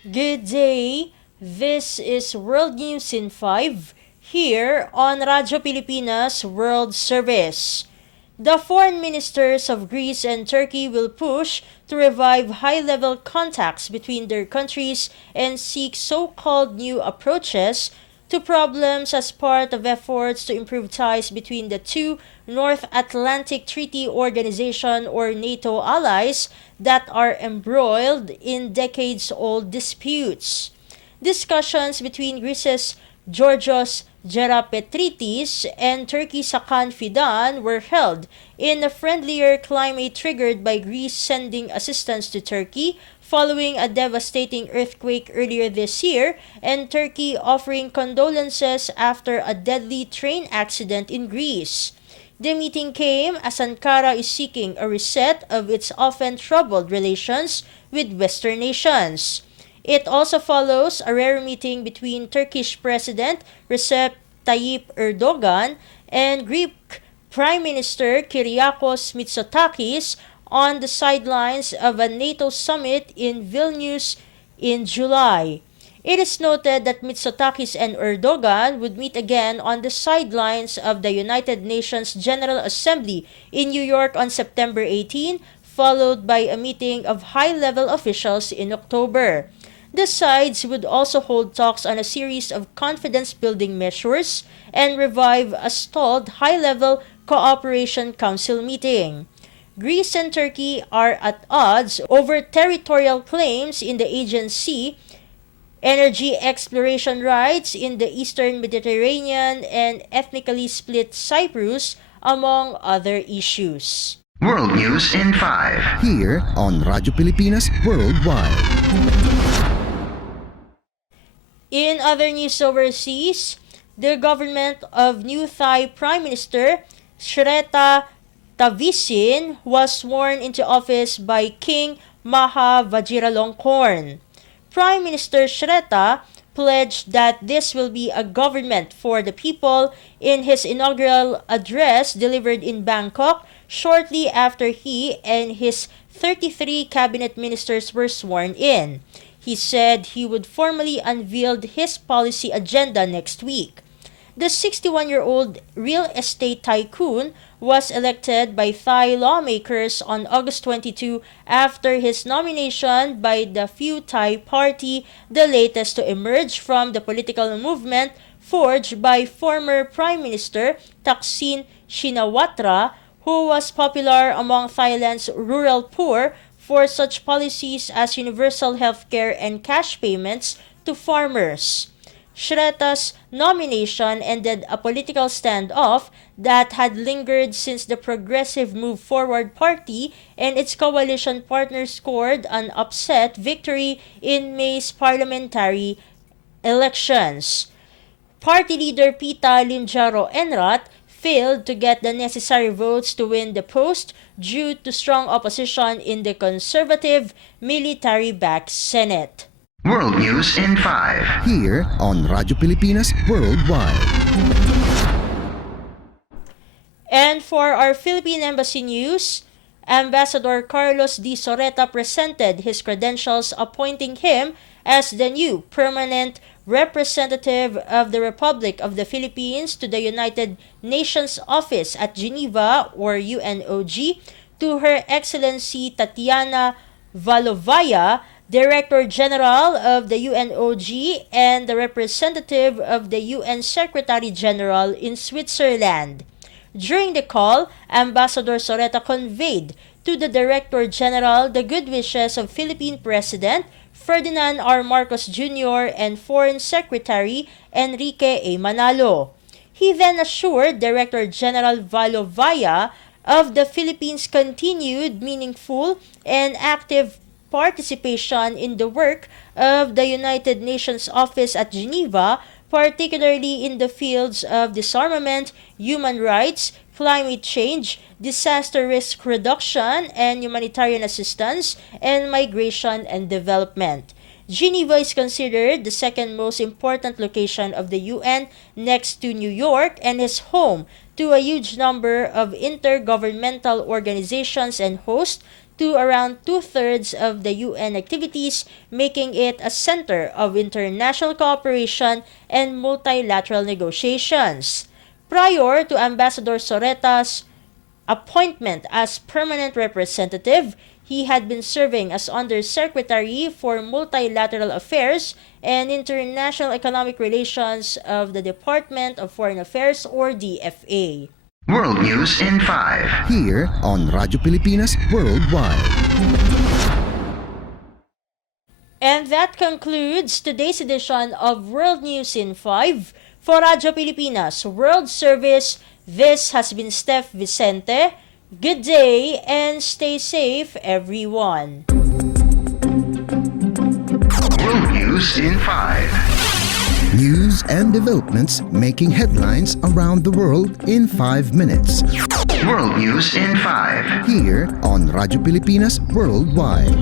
Good day. This is World News in 5 here on Radyo Pilipinas World Service. The foreign ministers of Greece and Turkey will push to revive high-level contacts between their countries and seek so-called new approaches to problems as part of efforts to improve ties between the two North Atlantic Treaty Organization or NATO allies that are embroiled in decades-old disputes. Discussions between Greece's Georgios Gerapetritis and Turkey's Hakan Fidan were held in a friendlier climate triggered by Greece sending assistance to Turkey following a devastating earthquake earlier this year and Turkey offering condolences after a deadly train accident in Greece. The meeting came as Ankara is seeking a reset of its often troubled relations with Western nations. It also follows a rare meeting between Turkish President Recep Tayyip Erdogan and Greek Prime Minister Kyriakos Mitsotakis on the sidelines of a NATO summit in Vilnius in July. It is noted that Mitsotakis and Erdogan would meet again on the sidelines of the United Nations General Assembly in New York on September 18, followed by a meeting of high-level officials in October. The sides would also hold talks on a series of confidence-building measures and revive a stalled high-level cooperation council meeting. Greece and Turkey are at odds over territorial claims in the Aegean Sea, energy exploration rights in the eastern Mediterranean, and ethnically split Cyprus, among other issues. World News in 5. Here on Radyo Pilipinas Worldwide. In other news overseas, the government of new Thai Prime Minister Shreta Thavisin was sworn into office by King Maha Vajiralongkorn. Prime Minister Shreta pledged that this will be a government for the people in his inaugural address delivered in Bangkok shortly after he and his 33 cabinet ministers were sworn in. He said he would formally unveil his policy agenda next week. The 61-year-old real estate tycoon was elected by Thai lawmakers on August 22 after his nomination by the Pheu Thai Party, the latest to emerge from the political movement forged by former Prime Minister Thaksin Shinawatra, who was popular among Thailand's rural poor for such policies as universal healthcare and cash payments to farmers. Shreta's nomination ended a political standoff that had lingered since the Progressive Move Forward Party and its coalition partners scored an upset victory in May's parliamentary elections. Party leader Pita Limjaro Enrat failed to get the necessary votes to win the post due to strong opposition in the conservative, military-backed Senate. World News in 5. Here on Radyo Pilipinas Worldwide. And for our Philippine Embassy news, Ambassador Carlos D. Soreta presented his credentials appointing him as the new permanent representative of the Republic of the Philippines to the United Nations Office at Geneva or UNOG to Her Excellency Tatiana Valovaya, Director General of the UNOG and the representative of the UN Secretary General in Switzerland. During the call, Ambassador Soreta conveyed to the Director General the good wishes of Philippine President Ferdinand R. Marcos Jr. and Foreign Secretary Enrique A. Manalo. He then assured Director General Valovaya of the Philippines' continued meaningful and active participation in the work of the United Nations Office at Geneva, particularly in the fields of disarmament, human rights, climate change, disaster risk reduction and humanitarian assistance, and migration and development. Geneva is considered the second most important location of the UN next to New York and is home to a huge number of intergovernmental organizations and host to around two-thirds of the UN activities, making it a center of international cooperation and multilateral negotiations. Prior to Ambassador Soreta's appointment as permanent representative, he had been serving as Undersecretary for Multilateral Affairs and International Economic Relations of the Department of Foreign Affairs or DFA. World News in 5. Here on Radyo Pilipinas Worldwide. And that concludes today's edition of World News in 5. For Radyo Pilipinas World Service, this has been Steph Vicente. Good day and stay safe, everyone. World News in 5. News and developments making headlines around the world in 5 minutes. World News in 5. Here on Radyo Pilipinas Worldwide.